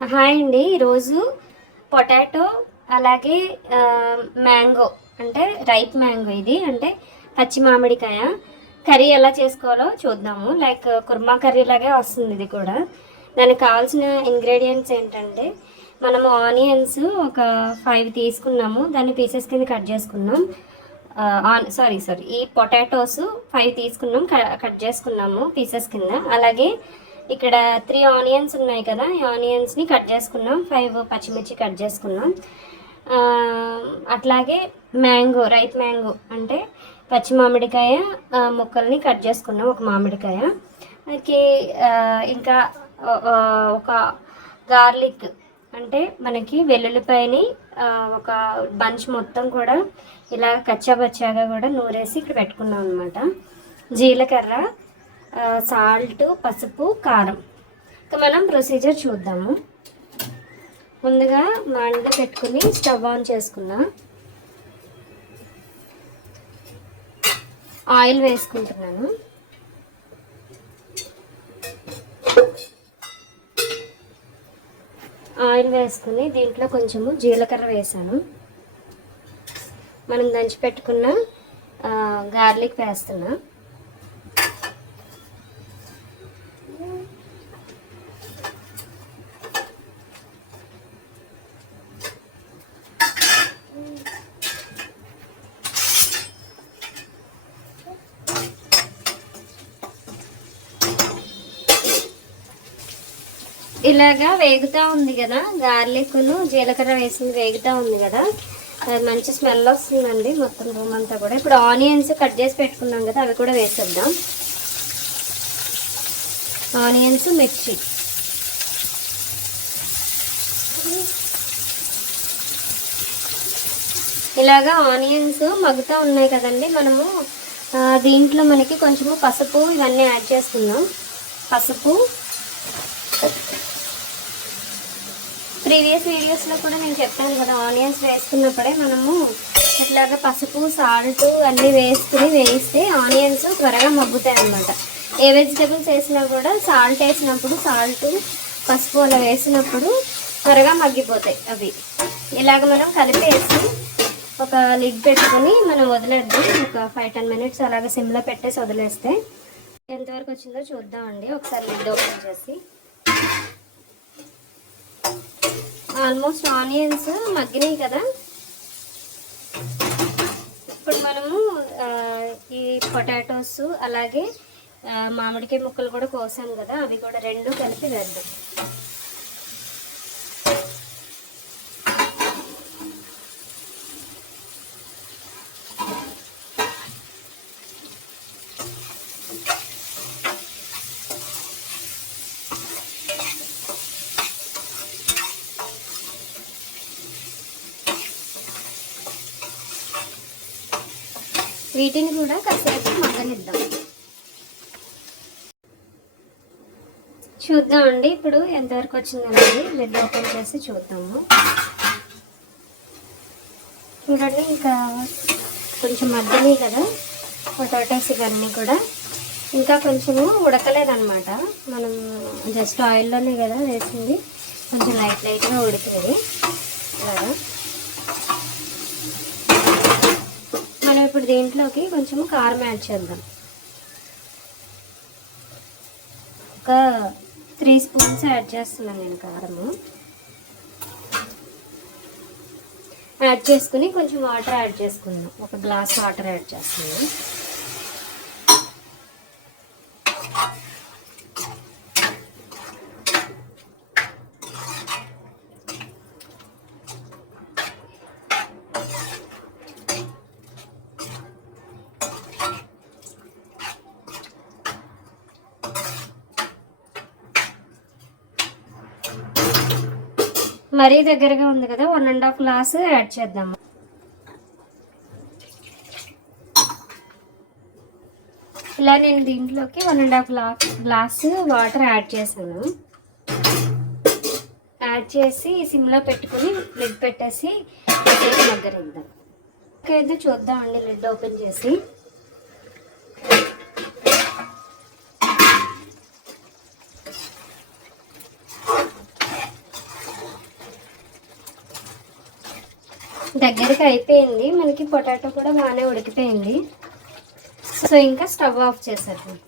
Hi అండి. ఈరోజు potato అలాగే మ్యాంగో అంటే రైప్ మ్యాంగో ఇది అంటే పచ్చి మామిడికాయ కర్రీ ఎలా చేసుకోవాలో చూద్దాము. లైక్ కుర్మా కర్రీ లాగే వస్తుంది ఇది కూడా. దానికి కావాల్సిన ఇంగ్రీడియంట్స్ ఏంటంటే మనము ఆనియన్స్ ఒక 5 తీసుకున్నాము, దాన్ని పీసెస్ కింద కట్ చేసుకున్నాం. సారీ ఈ పొటాటోస్ 5 తీసుకున్నాం, కట్ చేసుకున్నాము పీసెస్ కింద. అలాగే ఇక్కడ 3 ఆనియన్స్ ఉన్నాయి కదా, ఈ ఆనియన్స్ని కట్ చేసుకున్నాం. 5 పచ్చిమిర్చి కట్ చేసుకున్నాం. అట్లాగే మ్యాంగో, రైప్ మ్యాంగో అంటే పచ్చి మామిడికాయ ముక్కల్ని కట్ చేసుకున్నాం, ఒక మామిడికాయ. ఇంకా ఒక గార్లిక్ అంటే మనకి వెల్లుల్లిపాయని ఒక బంచ్ మొత్తం కూడా ఇలా కచ్చాబచ్చాగా కూడా నూరేసి ఇక్కడ పెట్టుకున్నాం అనమాట. జీలకర్ర, సాల్ట్, పసుపు, కారం. ఇక మనం ప్రొసీజర్ చూద్దాము. ముందుగా మంట పెట్టుకుని స్టవ్ ఆన్ చేసుకున్నా. ఆయిల్ వేసుకుంటున్నాను. ఆయిల్ వేసుకుని దీంట్లో కొంచెము జీలకర్ర వేసాను. మనం దంచి పెట్టుకున్న గార్లిక్ వేస్తున్నా. ఇలాగా వేగుతూ ఉంది కదా, గార్లిక్ను జీలకర్ర వేసింది వేగుతూ ఉంది కదా, అది మంచి స్మెల్ వస్తుందండి మొత్తం రూమ్ అంతా కూడా. ఇప్పుడు ఆనియన్స్ కట్ చేసి పెట్టుకున్నాం కదా, అవి కూడా వేసేద్దాం. ఆనియన్స్, మిర్చి. ఇలాగా ఆనియన్స్ మగ్గుతూ ఉన్నాయి కదండి, మనము దీంట్లో మనకి కొంచెము పసుపు ఇవన్నీ యాడ్ చేసుకుందాం. పసుపు ప్రీవియస్ వీడియోస్లో కూడా నేను చెప్పాను కదా, ఆనియన్స్ వేసుకున్నప్పుడే మనము ఇట్లాగా పసుపు, సాల్ట్ అన్నీ వేసుకుని వేయిస్తే ఆనియన్స్ త్వరగా మగ్గుతాయి అన్నమాట. ఏ వెజిటేబుల్స్ వేసినా కూడా సాల్ట్ వేసినప్పుడు, సాల్ట్ పసుపు అలా వేసినప్పుడు త్వరగా మగ్గిపోతాయి అవి. ఇలాగ మనం కలిపేసి ఒక లిడ్ పెట్టుకొని మనం వదిలేద్దాం. ఒక 5-10 మినిట్స్ అలాగ సిమ్లో పెట్టేసి వదిలేస్తే ఎంతవరకు వచ్చిందో చూద్దామండి. ఒకసారి లిడ్ ఓపెన్ చేసి. ఆల్మోస్ట్ ఆనియన్స్ మగ్గినాయి కదా. ఇప్పుడు మనము ఈ పొటాటోస్ అలాగే మామిడికాయ ముక్కలు కూడా కోసాం కదా, అవి కూడా రెండు కలిపి వేద్దాం. వీటిని కూడా కాసేపు మగ్గనిద్దాం. చూద్దామండి ఇప్పుడు ఎంతవరకు వచ్చిందనేది. లిడ్ ఓపెన్ చేసి చూద్దాము. చూడండి, ఇంకా కొంచెం మగ్గినాయి కదా పొటాటోస్ ఇవన్నీ కూడా. ఇంకా కొంచెము ఉడకలేదన్నమాట. మనం జస్ట్ ఆయిల్లోనే కదా వేసింది, కొంచెం లైట్గా ఉడికింది. అలాగా మనం ఇప్పుడు దీంట్లోకి కొంచెం కారం యాడ్ చేద్దాం. ఒక 3 స్పూన్స్ యాడ్ చేస్తున్నాను నేను కారము. యాడ్ చేసుకుని కొంచెం వాటర్ యాడ్ చేసుకుందాం. ఒక గ్లాస్ వాటర్ యాడ్ చేస్తున్నాను. మరీ దగ్గరగా ఉంది కదా, 1.5 గ్లాస్ యాడ్ చేద్దాము. ఇలా నేను దీంట్లోకి 1.5 గ్లాస్ వాటర్ యాడ్ చేశాను. యాడ్ చేసి సిమ్లో పెట్టుకుని లిడ్ పెట్టేసి మగ్గనిద్దాం. అయితే చూద్దామండి లిడ్ ఓపెన్ చేసి. దగ్గరికి అయిపోయింది, మనకి పొటాటో కూడా బాగానే ఉడికిపోయింది. సో ఇంకా స్టవ్ ఆఫ్ చేసేద్దాం.